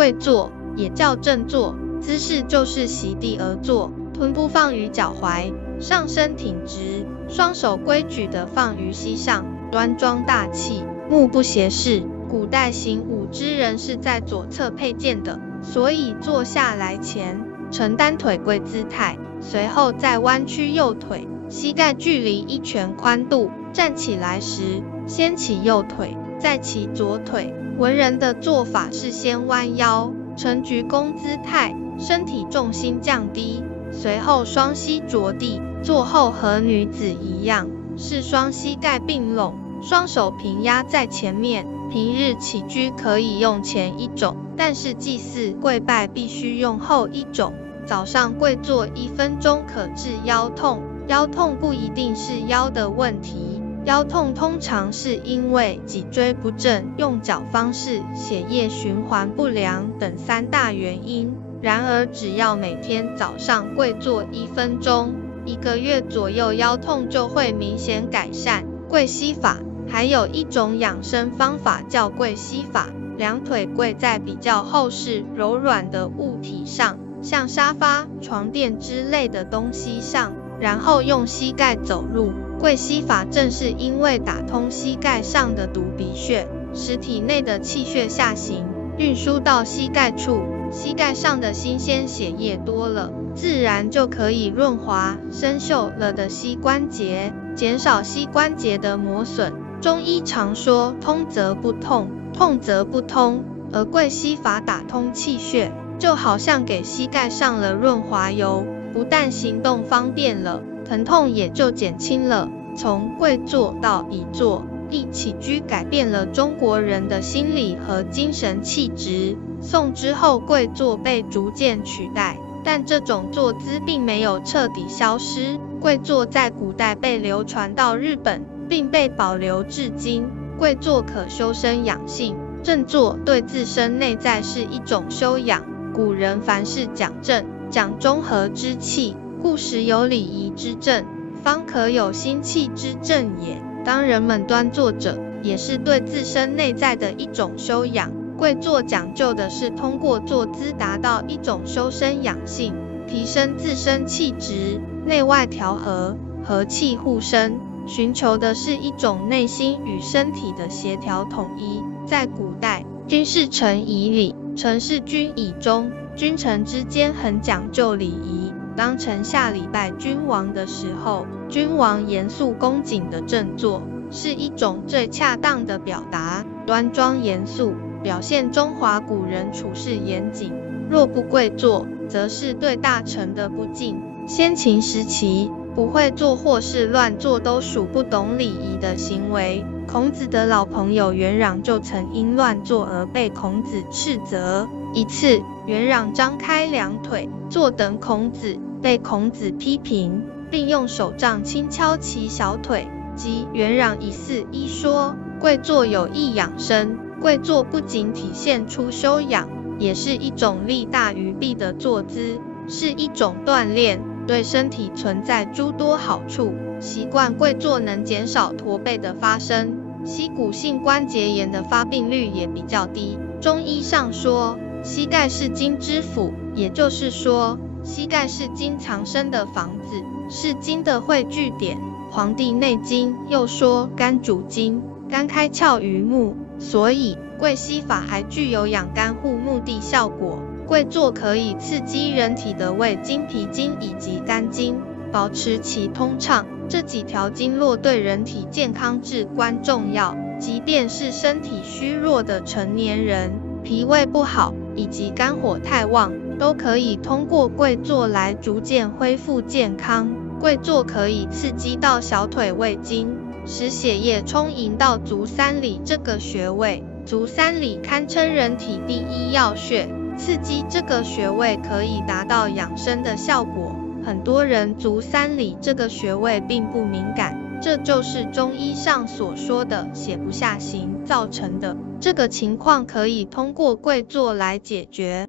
跪坐也叫正坐，姿势就是席地而坐，臀部放于脚踝，上身挺直，双手规矩地放于膝上，端庄大气，目不斜视。古代行武之人是在左侧佩剑的，所以坐下来前呈单腿跪姿态，随后再弯曲右腿，膝盖距离一拳宽度。站起来时，先起右腿，再起左腿。文人的做法是先弯腰，呈鞠躬姿态，身体重心降低，随后双膝着地。坐后和女子一样，是双膝盖并拢，双手平压在前面。平日起居可以用前一种，但是祭祀跪拜必须用后一种。早上跪坐1分钟可治腰痛，腰痛不一定是腰的问题，腰痛通常是因为脊椎不正、用脚方式、血液循环不良等3大原因。然而只要每天早上跪坐1分钟，1个月左右腰痛就会明显改善。跪膝法还有一种养生方法叫跪膝法，两腿跪在比较厚实柔软的物体上，像沙发、床垫之类的东西上，然后用膝盖走路。跪膝法正是因为打通膝盖上的犊鼻穴，使体内的气血下行，运输到膝盖处，膝盖上的新鲜血液多了，自然就可以润滑生锈了的膝关节，减少膝关节的磨损。中医常说通则不痛，痛则不通，而跪膝法打通气血，就好像给膝盖上了润滑油，不但行动方便了，疼痛也就减轻了。从跪坐到椅坐，立起居改变了中国人的心理和精神气质。宋之后跪坐被逐渐取代，但这种坐姿并没有彻底消失。跪坐在古代被流传到日本，并被保留至今。跪坐可修身养性，正坐对自身内在是一种修养。古人凡事讲正，讲中和之气，故时有礼仪之正，方可有心气之正也。当人们端坐着，也是对自身内在的一种修养。跪坐讲究的是通过坐姿达到一种修身养性，提升自身气质，内外调和，和气互生，寻求的是一种内心与身体的协调统一。在古代，君是臣以礼，臣是君以忠，君臣之间很讲究礼仪。当臣下礼拜君王的时候，君王严肃恭谨的正坐，是一种最恰当的表达，端庄严肃，表现中华古人处事严谨。若不跪坐，则是对大臣的不敬。先秦时期，不会坐或是乱坐都属不懂礼仪的行为。孔子的老朋友元壤就曾因乱坐而被孔子斥责。一次，元壤张开两腿坐等孔子，被孔子批评，并用手杖轻敲其小腿，即元壤疑似一说，跪坐有益养生。跪坐不仅体现出修养，也是一种利大于弊的坐姿，是一种锻炼，对身体存在诸多好处。习惯跪坐能减少驼背的发生，膝骨性关节炎的发病率也比较低。中医上说，膝盖是筋之府，也就是说，膝盖是筋藏身的房子，是筋的汇聚点。黄帝内经又说肝主筋，肝开窍于目，所以跪膝法还具有养肝护目的效果。跪坐可以刺激人体的胃经、脾经以及肝经，保持其通畅。这几条经络对人体健康至关重要，即便是身体虚弱的成年人，脾胃不好以及肝火太旺，都可以通过跪坐来逐渐恢复健康。跪坐可以刺激到小腿胃经，使血液充盈到足三里这个穴位。足三里堪称人体第一要穴，刺激这个穴位可以达到养生的效果。很多人足三里这个穴位并不敏感，这就是中医上所说的血不下行造成的。这个情况可以通过跪坐来解决。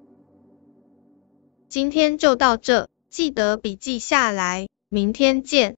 今天就到这，记得笔记下来，明天见。